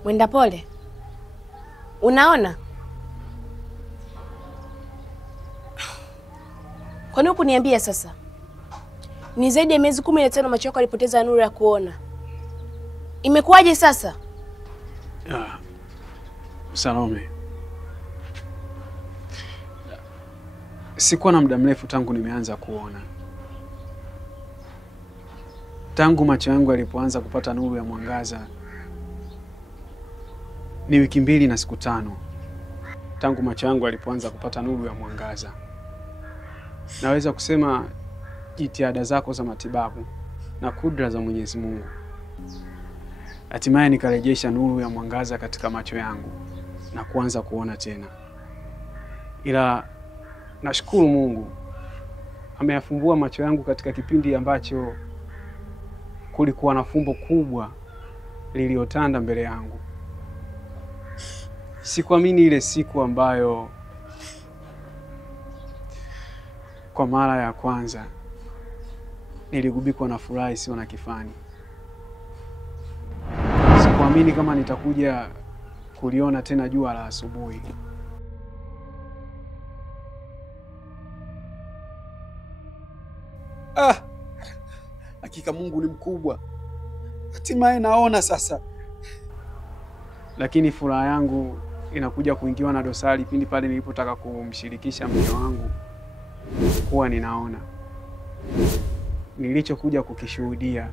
Mwenda pole. Unaona? Kwa nini kuniambia sasa? Ni zaidi ya miezi 15 macho yako alipoteza nuru ya kuona. Imekuwaje sasa? Salome. Sikuwa na muda mrefu tangu nimeanza kuona. Tangu macho yangu yalipoanza kupata nuru ya mwangaza ni wiki 2 na siku 5 tangu macho yangu yalipoanza kupata nuru ya mwangaza. Naweza kusema jitihada zako za matibabu na kudra za Mwenyezi Mungu, hatimaye nikarejesha nuru ya mwangaza katika macho yangu na kuanza kuona tena. Ila nashukuru Mungu ameyafumbua macho yangu katika kipindi ambacho kulikuwa na fumbo kubwa liliotanda mbele yangu. Sikuamini ile siku ambayo kwa mara ya kwanza niligubikwa na furaha isiyo na kifani. Sikuamini kama nitakuja kuliona tena jua la asubuhi. Hakika Mungu ni mkubwa. Hatimaye naona sasa. Lakini furaha yangu inakuja kuingiwa na dosari pindi pale nilipotaka kumshirikisha mke wangu kuwa ninaona. Nilichokuja kukishuhudia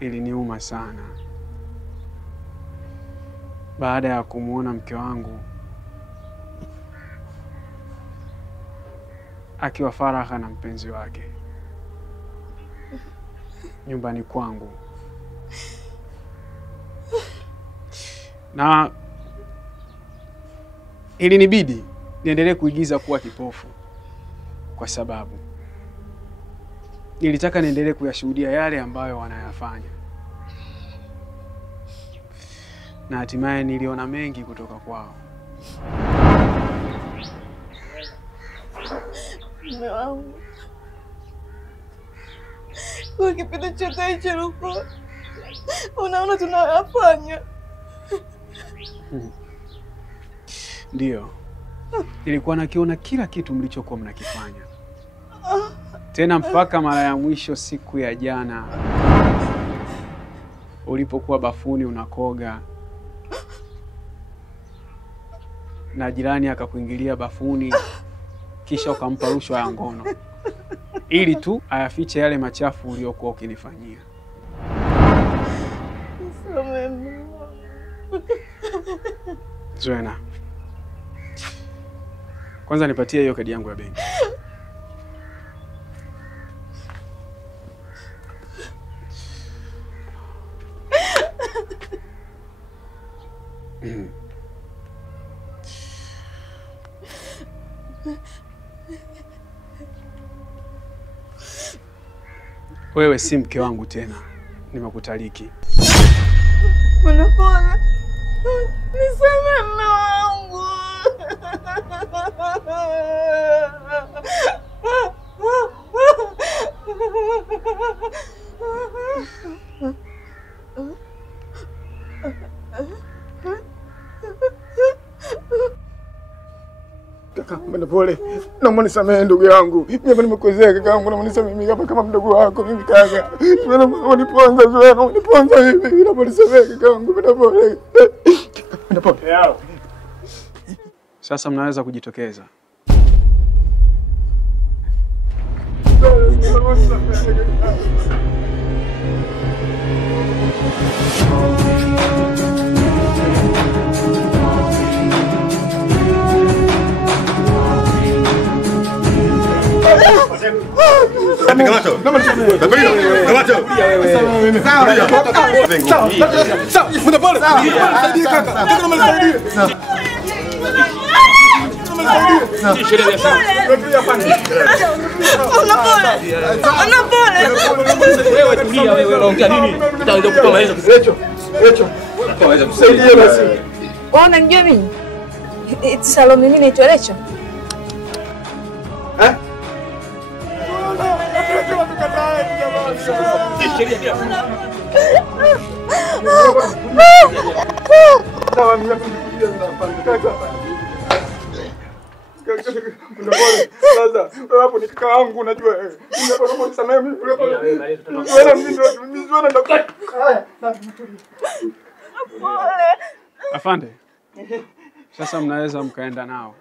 iliniuma sana. Baada ya kumuona mke wangu akiwa faragha na mpenzi wake nyumbani kwangu, na ilinibidi niendelee kuigiza kuwa kipofu kwa sababu nilitaka niendelee kuyashuhudia yale ambayo wanayafanya, na hatimaye niliona mengi kutoka kwao. Mume wangu, kwa kipindi chote hicho unaona tunayafanya. Ndiyo, nilikuwa nakiona kila kitu mlichokuwa mnakifanya, tena mpaka mara ya mwisho siku ya jana ulipokuwa bafuni unakoga na jirani akakuingilia bafuni kisha ukampa rushwa ya ngono ili tu ayafiche yale machafu uliokuwa ukinifanyia. Zuena, kwanza nipatie hiyo kadi yangu ya benki. Wewe si mke wangu tena, nimekutaliki. Unapona? Niseme mume wangu. Bwana pole. Naomba nisamehe ndugu yangu. Mimi hapa nimekosea kaka yangu, naomba nisamehe mimi hapa kama mdogo wako mimi kaka. Naomba uniponza zoea, naomba uniponza hivi. Naomba nisamehe kaka yangu, bwana pole. Bwana pole. Sasa mnaweza kujitokeza. Unanijua mimi? Salome, mimi naitwa Lecho. Sasa hapo ni kaka yangu unajua. Naomba nisamehe mimi. Afande. Sasa mnaweza mkaenda nao.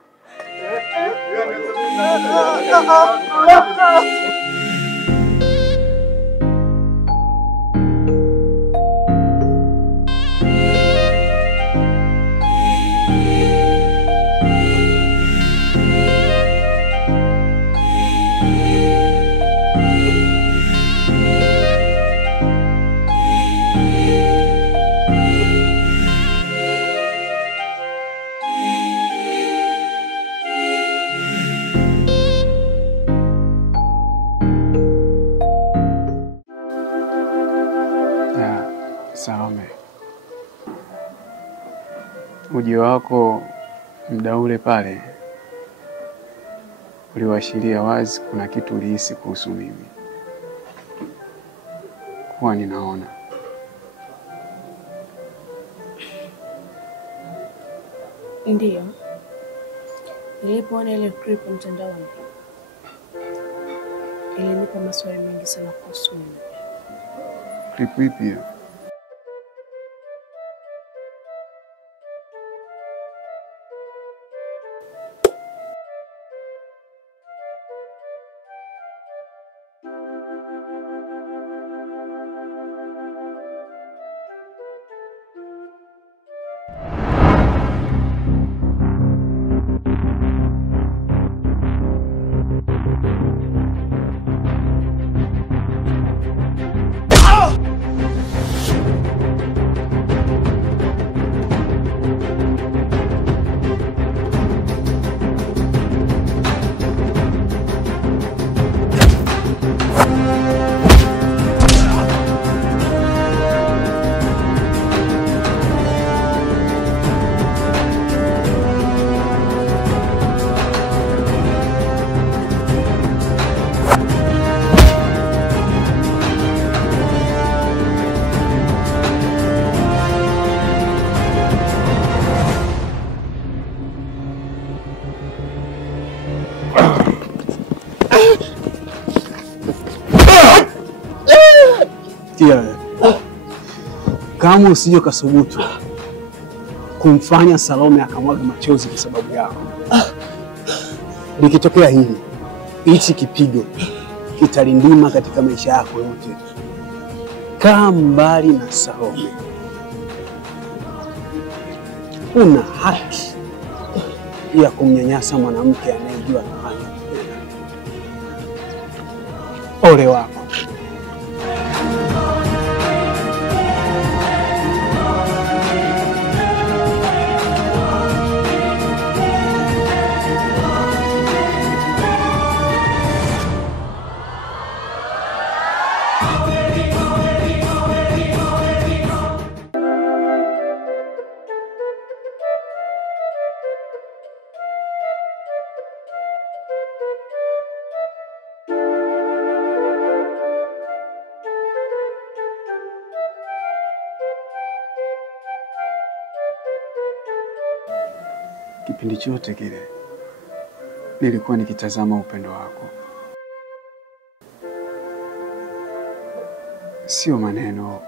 Salome, ujio wako muda ule pale uliwashiria wazi kuna kitu ulihisi kuhusu mimi. Kuwa ninaona. Ndiyo. Nilipoona ile clip mtandaoni, ilinipa maswali mengi sana kuhusu mimi. Clip ipi hiyo? Kama usije kasubutu kumfanya Salome akamwaga machozi kwa sababu yako. Likitokea hili, hichi kipigo kitalindima katika maisha yako yote. Kaa mbali na Salome. Una haki ya kumnyanyasa mwanamke anayejua anafanya. Ole wako. Kipindi chote kile nilikuwa nikitazama upendo wako. Sio maneno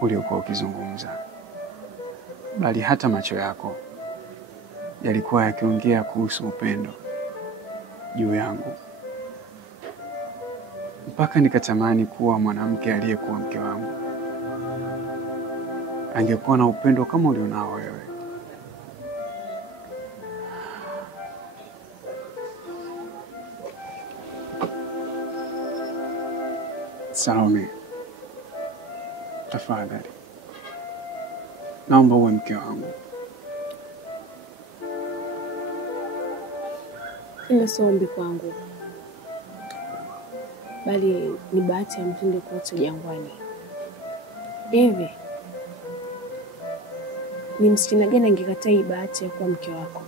uliokuwa ukizungumza, bali hata macho yako yalikuwa yakiongea kuhusu upendo juu yangu, mpaka nikatamani kuwa mwanamke aliyekuwa mke wangu angekuwa na upendo kama ulionao wewe. Salome, tafadhali naomba uwe mke wangu. Ina sio ombi kwangu, bali ni bahati ya mtende kuota jangwani. Hivi ni msichana gani angekataa hii bahati ya kuwa mke wako?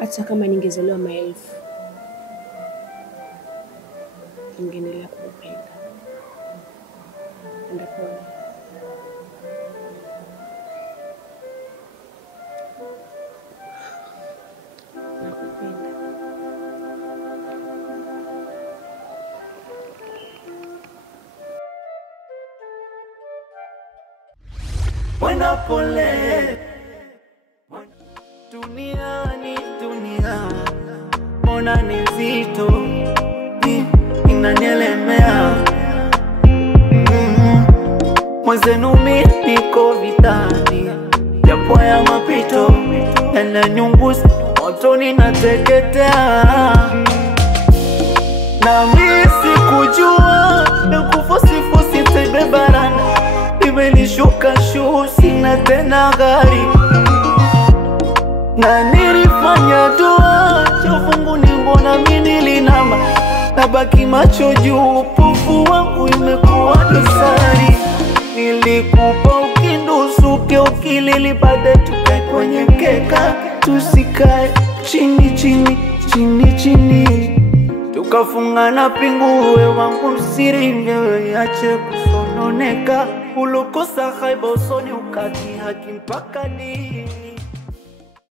Hata kama ningezaliwa maelfu, ningeendelea kukupenda. Ndapona. Nakupenda. Wenda pole duniani, mbona ni nzito, inanielemea. Mwenzenu mimi niko vitani, japo ya mapito yananyunguza, motoni nateketea. Na mimi sikujua nikufusifusi tebebarana, imenishuka shusi na tena gari. Na nilifanya dua chofungu nimbona mimi nilinama, nabaki macho juu, upofu wangu imekuwa dosari. Nilikupa ukindusuke ukilili, baada tukae kwenye mkeka, tusikae chini chini chini chini, tukafungana pingu. Wangu siri ngewe yache kusononeka, ulokosa haiba usoni ukati haki mpaka dini.